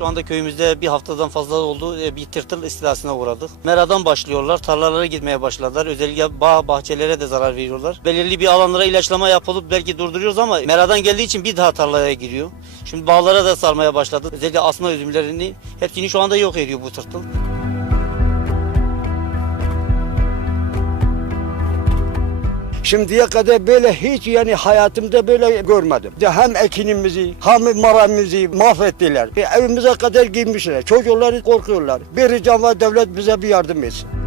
Şu anda köyümüzde bir haftadan fazla oldu. E, Bir tırtıl istilasına uğradık. Meradan başlıyorlar. Tarlalara gitmeye başladılar. Özellikle bağ bahçelere de zarar veriyorlar. Belirli bir alanlara ilaçlama yapılıp belki durduruyoruz ama meradan geldiği için bir daha tarlaya giriyor. Şimdi bağlara da sarmaya başladı. Özellikle asma üzümlerini hepsini şu anda yok ediyor bu tırtıl. Şimdiye kadar böyle hiç yani hayatımda böyle görmedim. Hem ekinimizi hem maramızı mahvettiler. Evimize kadar girmişler. Çocukları korkuyorlar. Bir ricam var devlet bize bir yardım etsin.